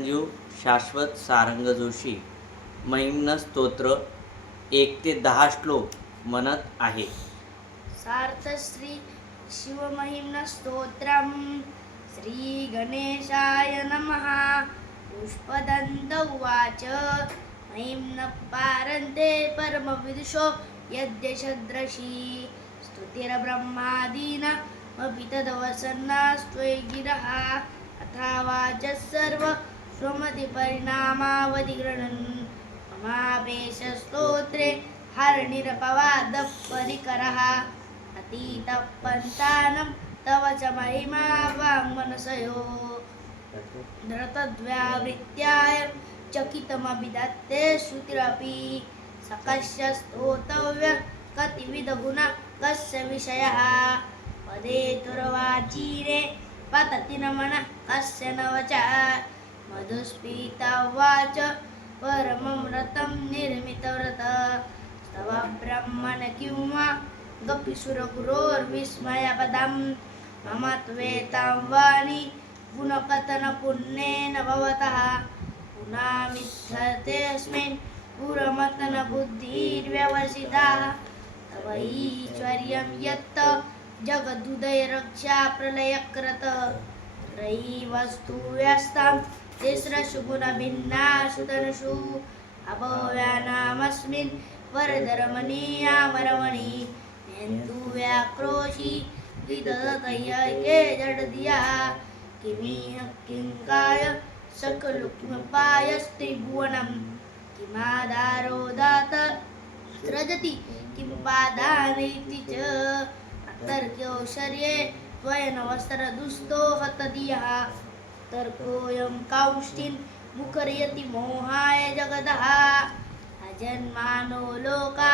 संजीव शाश्वत सारंग जोशी महिम्न स्तोत्र 1 ते 10 श्लोक म्हणत आहे. सार्थ श्री शिवमहिम्न स्तोत्रम. श्री गणेशाय नमः. पुष्पदंत उवाच. महिम्न पारन्ते परमविदुषो यद्यशद्रशी स्तुतिर्ब्रह्मादीनामपि तदवसन्नास्त्वयि गिरः अथावाचः सर्व स्वमतिपरिणामावधिगृह्णन् ममावेशस्तोत्रे हरिनिरपवादः परिकरः अतीतः पन्तानं तव च महिमा वाङ्मनसयो धृतद्व्यावृत्याय चकितमभिदत्ते श्रुतिरपि सकस्य स्तोतव्य कतिविधगुणा कस्य विषयः पदे तुर्वाचीरे पतति न मनः कस्य न वचः मधुस्फीता उवाच परममृतं निर्मितव्रत स्तव ब्रह्मण किं वा गपिसुरगुरोर्विस्मयपदं मम त्वेतां वाणी गुणकथनपुण्येन भवतः पुनामित्यस्मिन् पुरमतनबुद्धिर्व्यवसिता तव ऐश्वर्यं यत् जगदुदयरक्षाप्रलयकृत त्रयी वस्तु व्यस्तां तिस्रषु गुणभिन्नासु तनुषु अभव्यानामस्मिन् वरदरमणीयामरमणि हेन्तु व्याक्रोशि विदधतयैके जडधिया किमिह किङ्काय सकलुकिमुपायस्त्रिभुवनं किमादारोदात सृजति किं पादानीति च तर्क्यौशर्ये त्वयनवसरदुस्तो हतधियः तर्कोऽयं कौष्टिन् मुखर्यति मोहाय जगदः अजन्मानो लोका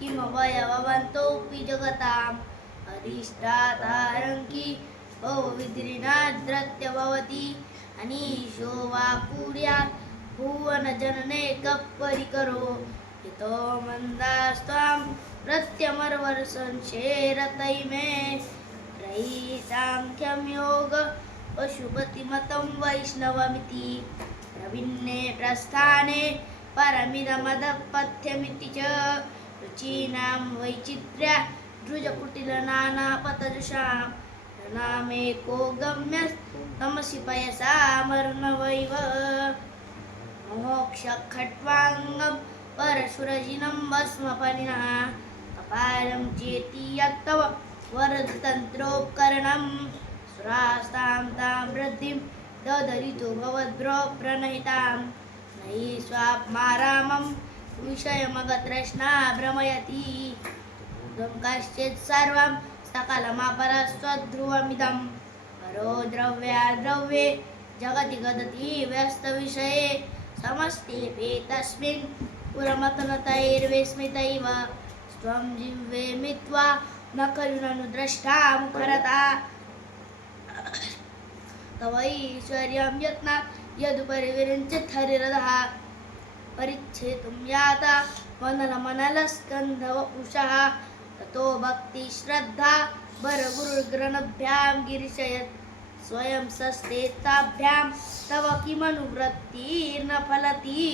किमवयववन्तोऽपि जगताम् अधिष्ठातारङ्की बहुविधिर्नाद्रत्य भवति अनीशो वा कुर्यात् भुवनजनने कः परिकरो यतो मन्दास्त्वां प्रत्यमरवर्षंशेरतैमे त्रयी साङ्ख्यं योग पशुपतिमतं वैष्णवमिति प्रभिन्ने प्रस्थाने परमिदमदपथ्यमिति च रुचीनां वैचित्र्या ध्रुजकुटिलनानापतजुषां नामेको गम्यस्तमसि पयसामर्णवैव मोक्षखट्वाङ्गं परशुरजिनं भस्मफलिनः कपालं चेति यत्तव वरदतन्त्रोपकरणं सुरास्तां तां वृद्धिं ददरितो भवद्भ्रो प्रणहितां नहि स्वात्मारामं विषयमगतृष्णा भ्रमयति ध्रुवं कश्चित् सर्वं सकलमापरस्वध्रुवमिदं परो द्रव्याद्रव्ये जगति गदति व्यस्तविषये समस्तेऽपि पुरमतनतैर्विस्मितैव स्वं जिह्वे मित्वा न खलु ननु द्रष्टा मुखरता तवैश्वर्यं यत्नात् यदुपरिविरञ्चित् हरिरधः परिच्छेतुं याता मनलमनलस्कन्धवपुषः ततो भक्तिश्रद्धा वरगुरुर्ग्रनभ्यां गिरिशयत् स्वयं सस्तेताभ्यां तव किमनुवृत्तिर्न फलति।